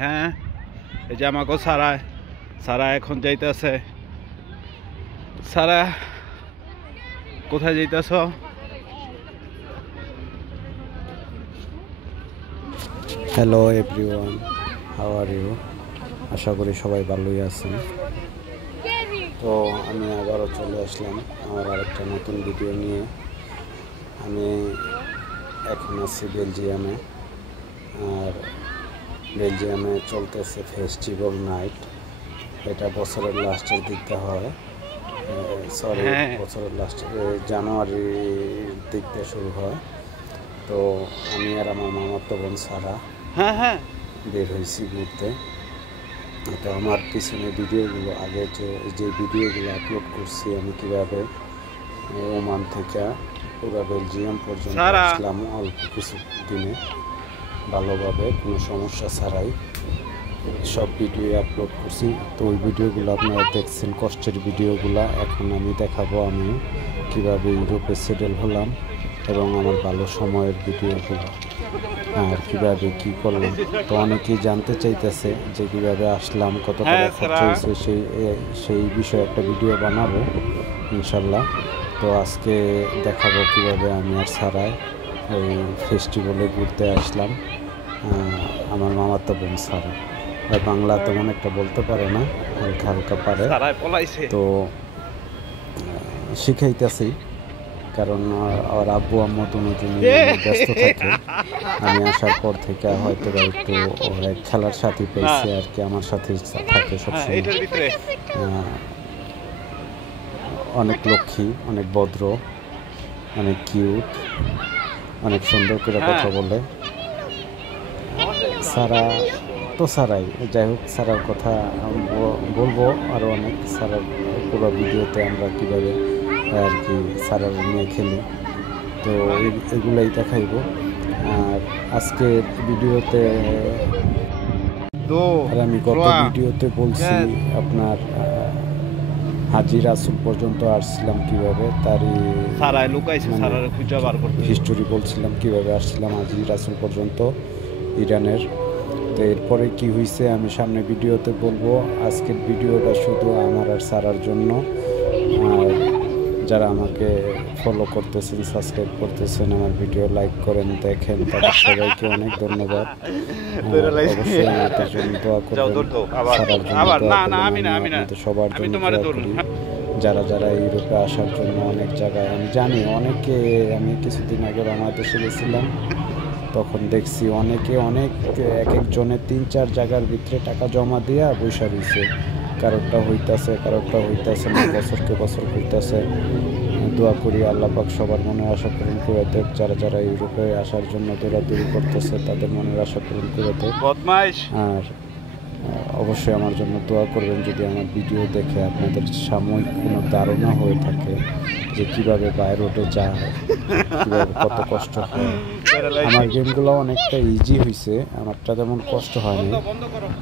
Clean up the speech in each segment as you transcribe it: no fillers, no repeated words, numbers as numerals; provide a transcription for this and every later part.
হ্যাঁ, এই যে আমাকে সারা এখন যাইতেছে। সারা কোথায় যাইতেছ? Hello everyone, how are you? আশা করি সবাই ভালোই আছেন। তো আমি আবারও চলে আসলাম আমার আরেকটা নতুন ভিডিও নিয়ে। আমি এখন আছি বেলজিয়ামে, আর বেলজিয়ামে চলতেছে ফেস্টিভ্যাল নাইট। এটা বছরের লাস্টের দিকটা হয়, বছরের লাস্টে জানুয়ারির দিক দিয়ে শুরু হয়। তো আমি আর আমার মামাতো বোন সারা বের হয়েছি ঘুরতে। তো আমার পিছনে ভিডিওগুলো, আগে যে ভিডিওগুলো আপলোড করছি, আমি কীভাবে ওমান থেকে পুরো বেলজিয়াম পর্যন্ত আসলাম অল্প কিছু দিনে, ভালোভাবে কোনো সমস্যা ছাড়াই সব ভিডিও আপলোড করছি। তো ওই ভিডিওগুলো আপনারা দেখছেন, কষ্টের ভিডিওগুলো। এখন আমি দেখাবো আমি কীভাবে ইউরোপে সেটেল হলাম এবং আমার ভালো সময়ের ভিডিওগুলো, আর কীভাবে কী করলাম। তো অনেকেই জানতে চাইতেছে যে কীভাবে আসলাম, কত টাকা খরচ হয়েছে, সেই বিষয়ে একটা ভিডিও বানাবো ইনশাল্লাহ। তো আজকে দেখাবো কীভাবে আমি আর সারায় ওই ফেস্টিভ্যালে ঘুরতে আসলাম। আমার মামাতো বোন সারা বাংলা তেমন একটা বলতে পারে না, হালকা হালকা পারে। তো শিখাইতেছি, কারণ আর আব্বু আম্মু দুজনে ব্যস্ত থাকে। আমি আসার পর থেকে হয়তো একটু খেলার সাথী পেয়েছি আর কি, আমার সাথে থাকে সবসময়। অনেক লক্ষ্মী, অনেক ভদ্র, অনেক কিউট, অনেক সুন্দর করে কথা বলে। সারা তো সারাই, যাই হোক, সারার কথা বলবো আরও অনেক। সারার পুরো ভিডিওতে আমরা কীভাবে আর কি সারার নিয়ে খেলি, তো এগুলাই দেখাইব। আর আজকের ভিডিওতে আর আমি গত ভিডিওতে বলছি আপনার হাজি রাসুল পর্যন্ত আসছিলাম কীভাবে, তারই হিস্টোরি বলছিলাম কীভাবে আসছিলাম হাজি রাসুল পর্যন্ত ইরানের। তো এরপরে কি হয়েছে আমি সামনে ভিডিওতে বলবো। আজকের ভিডিওটা শুধু আমার আর সারার জন্য। আর যারা আমাকে ফলো করতেছেন, সাবস্ক্রাইব করতেছেন, আমার ভিডিও লাইক করেন, দেখেন, তাদের সবাইকে অনেক ধন্যবাদ। অবশ্যই আমাদের জন্য দোয়া করবেন, সারার জন্য দোয়া করবেন, আপনাদের সবার জন্য দোয়া করি। যারা যারা ইউরোপে আসার জন্য অনেক জায়গায়, আমি জানি অনেকে, আমি কিছুদিন আগে বাংলাদেশে গেছিলাম, তখন দেখছি অনেকে এক একজনের 3-4 জায়গার ভিতরে টাকা জমা দিয়া বৈশা রয়েছে। কারোরটা হইতাছে না, বছরকে বছর হইতাছে। দোয়া করি আল্লাহ পাক সবার মনের আশা পূরণ করে দেখ। যারা যারা ইউরোপে আসার জন্য দৌড়াদৌড়ি করতেছে তাদের মনের আশা পূরণ করে দেখ। আর অবশ্যই আমার জন্য দোয়া করবেন যদি আমার ভিডিও দেখে আপনাদের সাময়িক কোনো ধারণা হয়ে থাকে যে কীভাবে বাই রোডে যায়, কীভাবে কত কষ্ট হয়। আমার গেমগুলো অনেকটা ইজি হয়েছে, আমারটা তেমন কষ্ট হয়নি,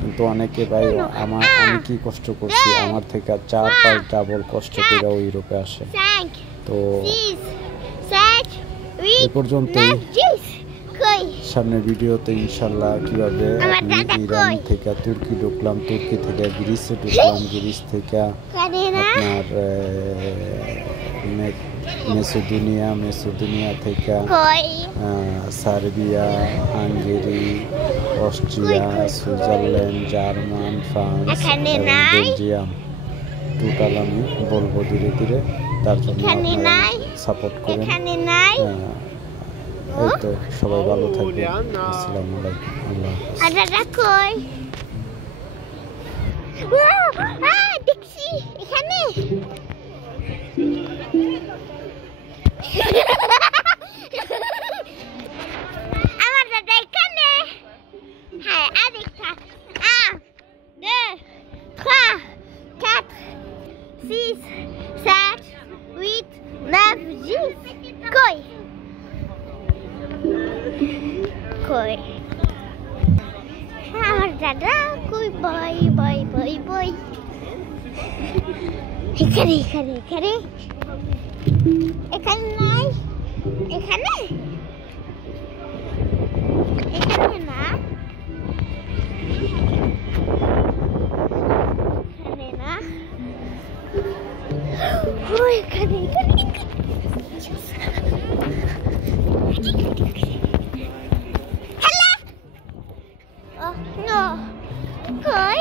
কিন্তু অনেকে ভাই আমি কি কষ্ট করছি, আমার থেকে 4-5 ডাবল কষ্ট করে ইউরোপে আসে। তো এ পর্যন্তই। সামনের ভিডিওতে ইনশাল্লাহ কীভাবে আমি ইরান থেকে তুর্কি ঢুকলাম, তুর্কি থেকে গ্রিসে ঢুকলাম, গ্রিস থেকে আপনার মেসিডোনিয়া থেকে Serbia, Hungary, Austria, Switzerland, German, France, Belgium, total আমি বলবো ধীরে ধীরে। তার জন্য সাপোর্ট করেন। এই তো, সবাই ভালো থাকবেন। আসসালামু আলাইকুম। আল্লাহ আমার দাদা এখানে। হ্যাঁ, আরেকটা 1, 2, 3, 4, 6, 7, 8, 9, 10. কই আমার দাদা কই? বই এখানে নাই, এখানে না। Hello. Oh no. Koi.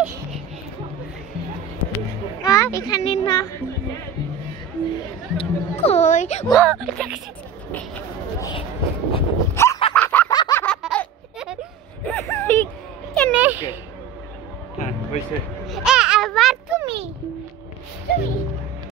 Ah, এখানে না। কই? ও,